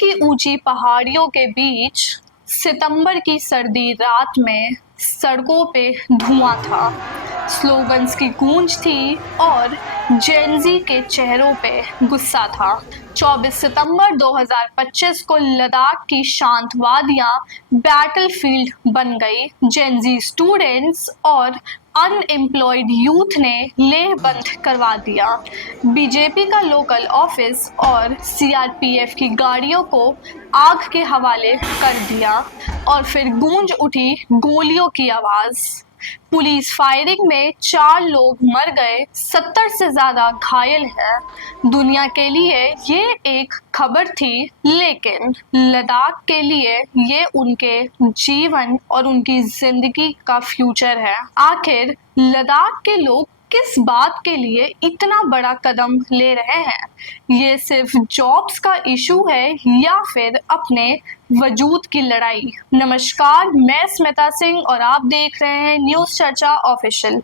की ऊंची पहाड़ियों के बीच सितंबर की सर्दी रात में सड़कों पे धुआं था, स्लोगन्स की गूंज थी और जेनजी के चेहरों पे गुस्सा था। 24 सितंबर 2025 को लद्दाख की शांत वादियां बैटलफील्ड बन गई। जेनजी स्टूडेंट्स और अनएम्प्लॉयड यूथ ने लेह बंद करवा दिया, बीजेपी का लोकल ऑफिस और सीआरपीएफ की गाड़ियों को आग के हवाले कर दिया और फिर गूंज उठी गोलियों की आवाज। पुलिस फायरिंग में 4 लोग मर गए, 70 से ज्यादा घायल हैं। दुनिया के लिए ये एक खबर थी, लेकिन लद्दाख के लिए ये उनके जीवन और उनकी जिंदगी का फ्यूचर है। आखिर लद्दाख के लोग किस बात के लिए इतना बड़ा कदम ले रहे हैं? ये सिर्फ जॉब्स का इशू है या फिर अपने वजूद की लड़ाई? नमस्कार, मैं स्मिता सिंह और आप देख रहे हैं न्यूज चर्चा ऑफिशियल।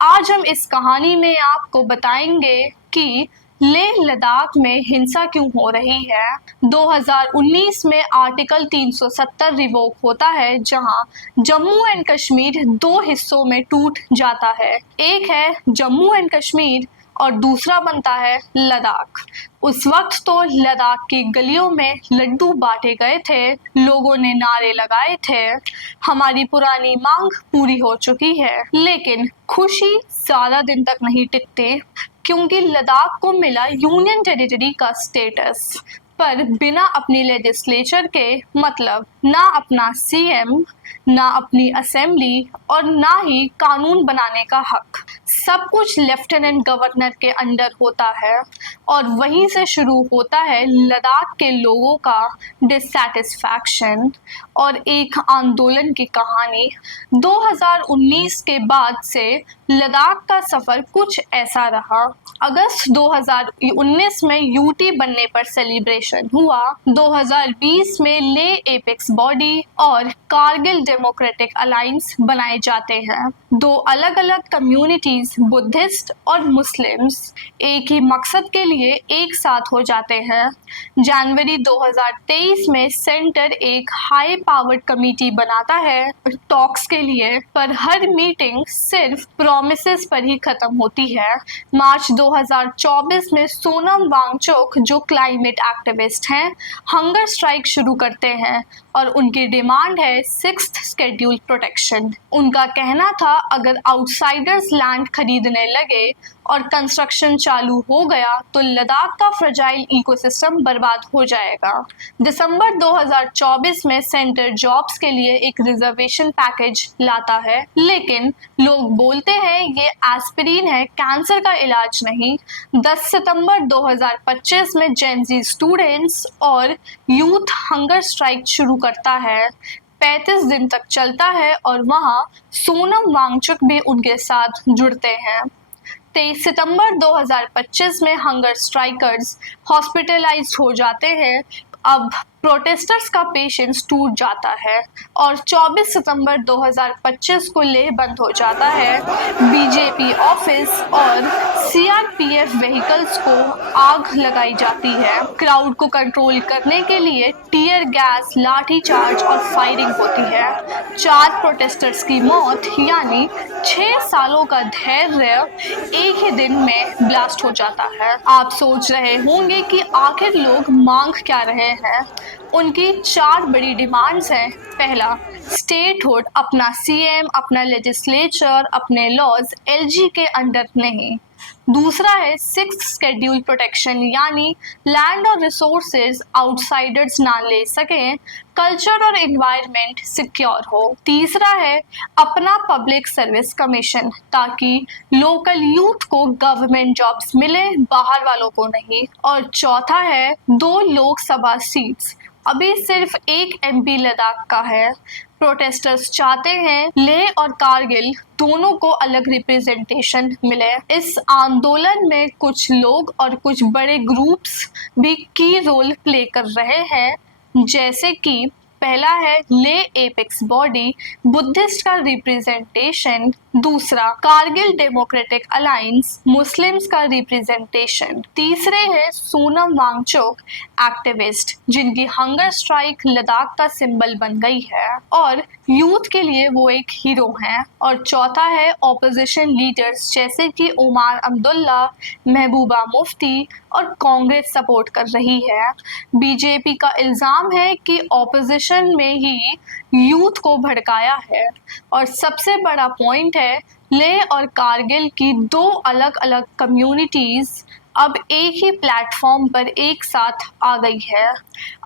आज हम इस कहानी में आपको बताएंगे कि लेह लद्दाख में हिंसा क्यों हो रही है। 2019 में आर्टिकल 370 रिवोक होता है, जहां जम्मू एंड कश्मीर 2 हिस्सों में टूट जाता है। एक है जम्मू एंड कश्मीर और दूसरा बनता है लद्दाख। उस वक्त तो लद्दाख की गलियों में लड्डू बांटे गए थे, लोगों ने नारे लगाए थे, हमारी पुरानी मांग पूरी हो चुकी है। लेकिन खुशी ज्यादा दिन तक नहीं टिकती, क्योंकि लद्दाख को मिला यूनियन टेरिटरी का स्टेटस, पर बिना अपनी लेजिस्लेचर के, मतलब ना अपना सीएम, ना अपनी असेंबली और ना ही कानून बनाने का हक। सब कुछ लेफ्टिनेंट गवर्नर के अंडर होता है और वहीं से शुरू होता है लद्दाख के लोगों का डिससैटिस्फैक्शन और एक आंदोलन की कहानी। 2019 के बाद से लद्दाख का सफर कुछ ऐसा रहा। अगस्त 2019 में यूटी बनने पर सेलिब्रेशन हुआ। 2020 में ले एपेक्स बॉडी और कारगिल डेमोक्रेटिक अलायंस बनाए जाते हैं। 2 अलग अलग कम्युनिटीज, बुद्धिस्ट और मुस्लिम्स, एक ही मकसद के लिए एक साथ हो जाते हैं। जनवरी 2023 में सेंटर एक हाई पावर्ड कमेटी बनाता है टॉक्स के लिए, पर हर मीटिंग सिर्फ प्रॉमिसेस पर ही खत्म होती है। मार्च 2024 में सोनम वांगचुक, जो क्लाइमेट एक्टिविस्ट हैं, हंगर स्ट्राइक शुरू करते हैं और उनकी डिमांड है 6th शेड्यूल प्रोटेक्शन। उनका कहना था, अगर आउटसाइडर्स लैंड खरीदने लगे और कंस्ट्रक्शन चालू हो गया तो लद्दाख का फ्रेजाइल इकोसिस्टम बर्बाद हो जाएगा। दिसंबर 2024 में सेंटर जॉब्स के लिए एक रिजर्वेशन पैकेज लाता है, लेकिन लोग बोलते हैं ये एस्पिरिन है, कैंसर का इलाज नहीं। 10 सितंबर 2025 में जेनजी स्टूडेंट्स और यूथ हंगर स्ट्राइक शुरू करता है। 35 दिन तक चलता है और वहां सोनम वांगचुक भी उनके साथ जुड़ते हैं। 23 सितंबर 2025 में हंगर स्ट्राइकर्स हॉस्पिटलाइज्ड हो जाते हैं। अब प्रोटेस्टर्स का पेशेंस टूट जाता है और 24 सितंबर 2025 को लेह बंद हो जाता है। बीजेपी ऑफिस और सीआरपीएफ व्हीकल्स को आग लगाई जाती है। क्राउड को कंट्रोल करने के लिए टीयर गैस, लाठीचार्ज और फायरिंग होती है। 4 प्रोटेस्टर्स की मौत, यानी 6 सालों का धैर्य एक ही दिन में ब्लास्ट हो जाता है। आप सोच रहे होंगे कि आखिर लोग मांग क्या रहे हैं। उनकी 4 बड़ी डिमांड्स हैं। पहला, स्टेटहुड, अपना सीएम, अपना लेजिस्लेचर, अपने लॉज एलजी के अंडर नहीं। दूसरा है 6th शेड्यूल प्रोटेक्शन, यानी लैंड और रिसोर्सेज आउटसाइडर्स ना ले सकें, कल्चर और एनवायरनमेंट सिक्योर हो। तीसरा है अपना पब्लिक सर्विस कमीशन, ताकि लोकल यूथ को गवर्नमेंट जॉब्स मिले, बाहर वालों को नहीं। और चौथा है 2 लोकसभा सीट्स। अभी सिर्फ एक एमपी लद्दाख का है। प्रोटेस्टर्स चाहते हैं लेह और कारगिल दोनों को अलग रिप्रेजेंटेशन मिले। इस आंदोलन में कुछ लोग और कुछ बड़े ग्रुप्स भी की रोल प्ले कर रहे हैं, जैसे कि पहला है ले एपेक्स बॉडी, बुद्धिस्ट का रिप्रेजेंटेशन। दूसरा कारगिल डेमोक्रेटिक अलायंस, मुस्लिम्स का रिप्रेजेंटेशन। तीसरे हैं सोनम वांगचुक, एक्टिविस्ट, जिनकी हंगर स्ट्राइक लद्दाख का सिंबल बन गई है और यूथ के लिए वो एक हीरो हैं। और चौथा है ऑपोजिशन लीडर्स जैसे कि उमर अब्दुल्ला, महबूबा मुफ्ती और कांग्रेस सपोर्ट कर रही है। बीजेपी का इल्ज़ाम है कि ऑपोजिशन में ही यूथ को भड़काया है। और सबसे बड़ा पॉइंट है लेह और कारगिल की दो अलग अलग कम्युनिटीज़ अब एक ही प्लेटफॉर्म पर एक साथ आ गई है।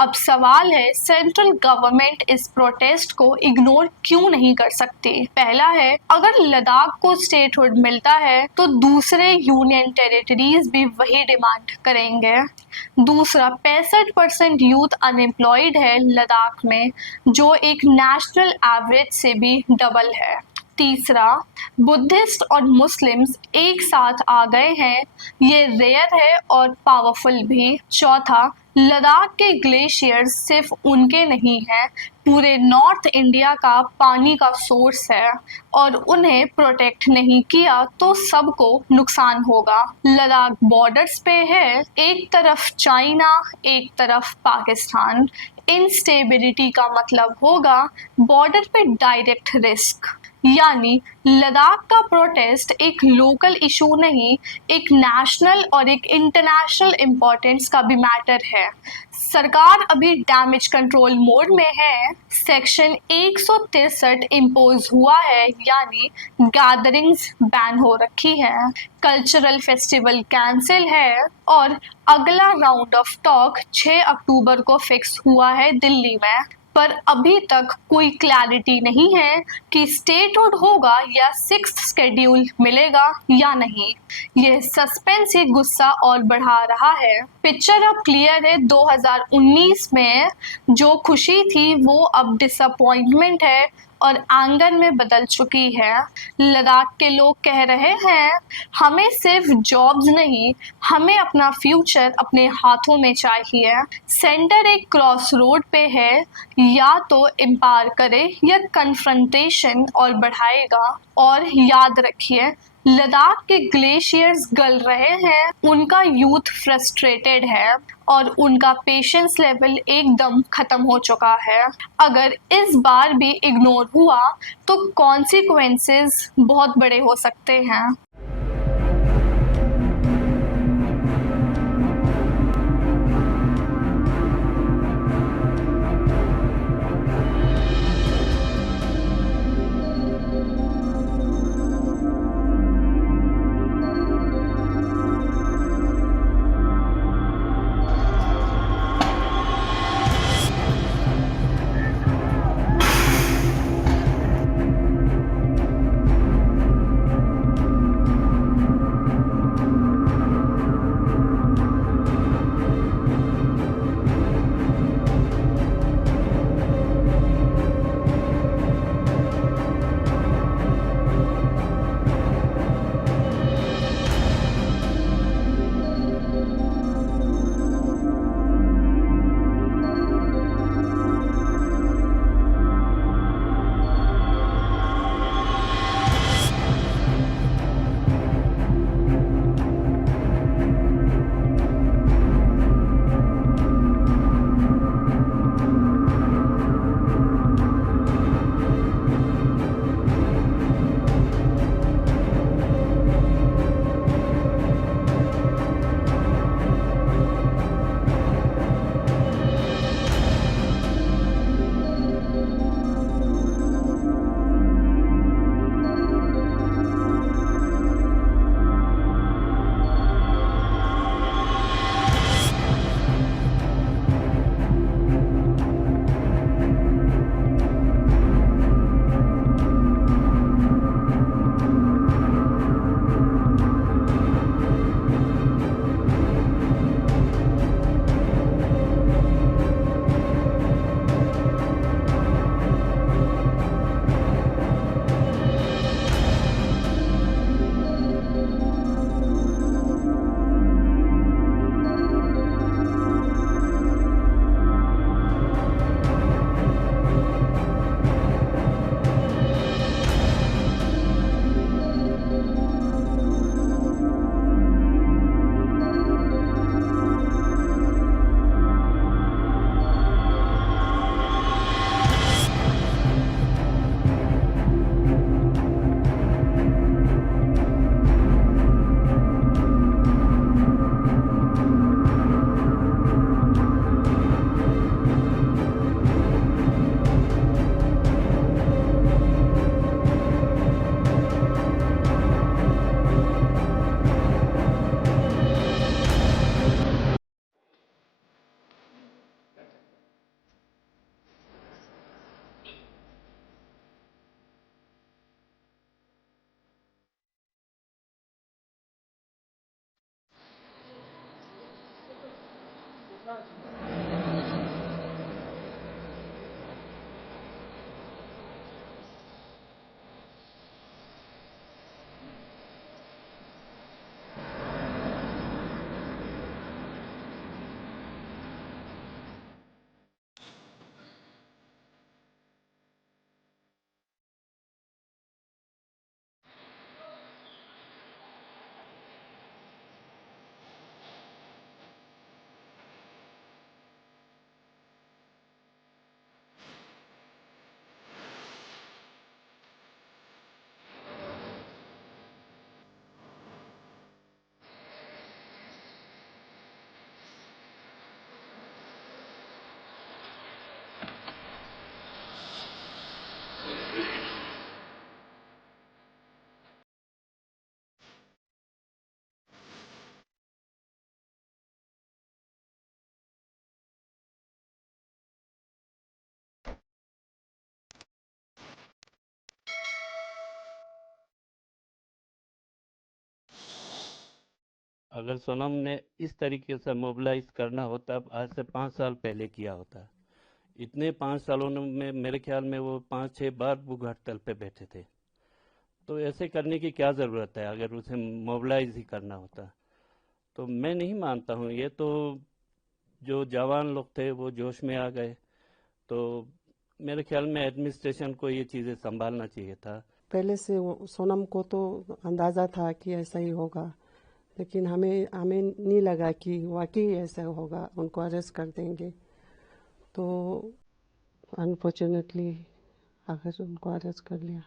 अब सवाल है सेंट्रल गवर्नमेंट इस प्रोटेस्ट को इग्नोर क्यों नहीं कर सकती। पहला है अगर लद्दाख को स्टेटहुड मिलता है तो दूसरे यूनियन टेरिटरीज भी वही डिमांड करेंगे। दूसरा 65% यूथ अनएम्प्लॉयड है लद्दाख में, जो एक नेशनल एवरेज से भी डबल है। तीसरा बुद्धिस्ट और मुस्लिम्स एक साथ आ गए हैं, ये रेयर है और पावरफुल भी। चौथा लद्दाख के ग्लेशियर्स सिर्फ उनके नहीं हैं, पूरे नॉर्थ इंडिया का पानी का सोर्स है और उन्हें प्रोटेक्ट नहीं किया तो सबको नुकसान होगा। लद्दाख बॉर्डर्स पे है, एक तरफ चाइना एक तरफ पाकिस्तान। इंस्टेबिलिटी का मतलब होगा बॉर्डर पे डायरेक्ट रिस्क, यानी लद्दाख का प्रोटेस्ट एक लोकल इशू नहीं, एक नेशनल और एक इंटरनेशनल इम्पोर्टेंस का भी मैटर है। सरकार अभी डैमेज कंट्रोल मोड में है। सेक्शन 163 इम्पोज हुआ है, यानी गैदरिंग्स बैन हो रखी है, कल्चरल फेस्टिवल कैंसिल है और अगला राउंड ऑफ टॉक 6 अक्टूबर को फिक्स हुआ है दिल्ली में। पर अभी तक कोई क्लैरिटी नहीं है कि स्टेटहुड होगा या 6th शेड्यूल मिलेगा या नहीं। यह सस्पेंस ही गुस्सा और बढ़ा रहा है। पिक्चर अब क्लियर है, 2019 में जो खुशी थी वो अब डिसअपॉइंटमेंट है और एंगर में बदल चुकी है। लद्दाख के लोग कह रहे हैं हमें सिर्फ जॉब्स नहीं, हमें अपना फ्यूचर अपने हाथों में चाहिए। सेंटर एक क्रॉस रोड पे है, या तो एम्पावर करे या कन्फ्रंटेशन और बढ़ाएगा। और याद रखिए लद्दाख के ग्लेशियर्स गल रहे हैं, उनका यूथ फ्रस्ट्रेटेड है और उनका पेशेंस लेवल एकदम खत्म हो चुका है। अगर इस बार भी इग्नोर हुआ तो कॉन्सिक्वेंसेस बहुत बड़े हो सकते हैं। अगर सोनम ने इस तरीके से मोबिलाइज करना होता आज से 5 साल पहले किया होता। इतने 5 सालों में मेरे ख्याल में वो 5-6 बार भूख हड़ताल पे बैठे थे। तो ऐसे करने की क्या ज़रूरत है अगर उसे मोबिलाइज ही करना होता। तो मैं नहीं मानता हूँ ये तो, जो जवान लोग थे वो जोश में आ गए। तो मेरे ख्याल में एडमिनिस्ट्रेशन को ये चीज़ें संभालना चाहिए था। पहले से सोनम को तो अंदाज़ा था कि ऐसा ही होगा, लेकिन हमें हमें नहीं लगा कि वाकई ऐसा होगा, उनको अरेस्ट कर देंगे। तो अनफॉर्चुनेटली अगर उनको अरेस्ट कर लिया।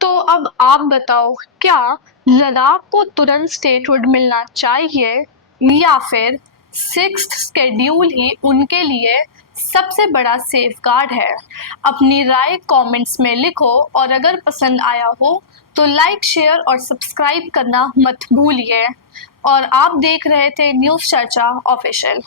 तो अब आप बताओ, क्या लद्दाख को तुरंत स्टेटहुड मिलना चाहिए या फिर सिक्स्थ स्केड्यूल ही उनके लिए सबसे बड़ा सेफगार्ड है? अपनी राय कमेंट्स में लिखो और अगर पसंद आया हो तो लाइक, शेयर और सब्सक्राइब करना मत भूलिए। और आप देख रहे थे न्यूज़ चर्चा ऑफिशियल।